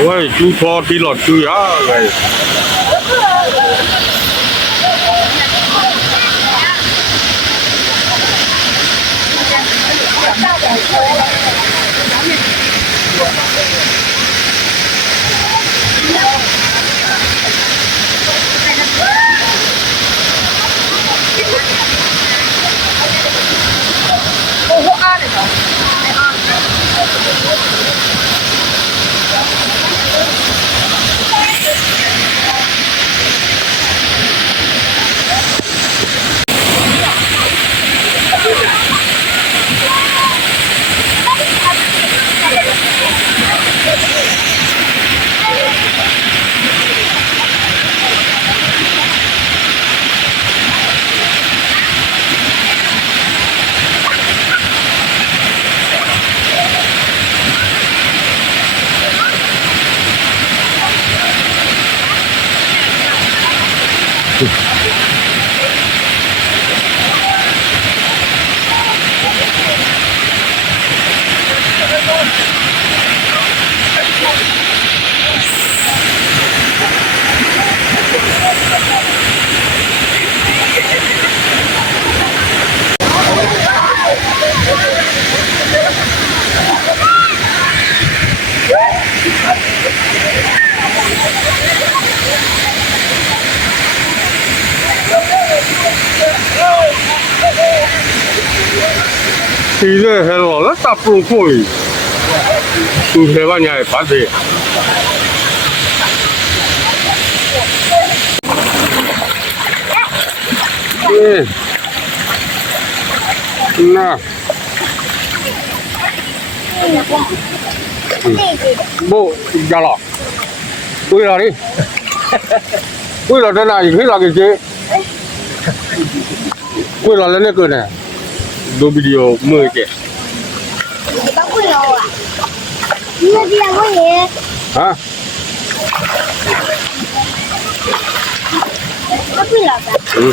喂，猪拖地落猪呀，喂。现在还老了大不过瘾，都台湾人发的。那，不加了，为了你，为了在哪里可以拿给谁？为了那个呢？do video mưa kìa. Bác quỳ lò à? Mưa gì làm cái gì? Hả? Bác quỳ lò à? Ừ.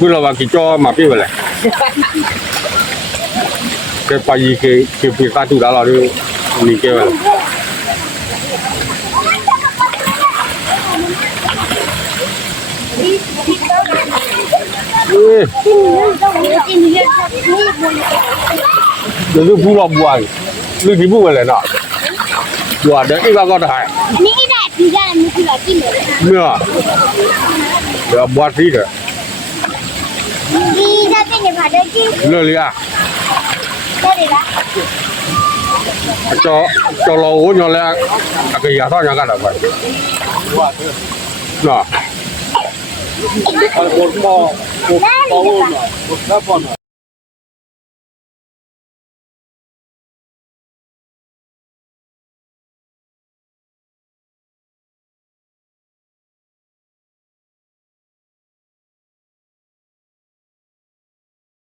Quỳ lò vào cái cho mà biết vậy này. Cái bài gì cái bị ta tu đã là đi mình kêu vậy. Itu buah buah, lu di buahเลยนะbuahเดี๋ยวอีกก็ได้นี่ได้ปีกันมีกี่ปีเลยเมื่อเดี๋ยวบุahที่เด้อนี่ได้เป็นยังไงบ้างที่เรื่องเลยอ่ะได้เลยละจอเราโอ้ยแล้วก็อย่าท้ออย่างกันละไปน่ะ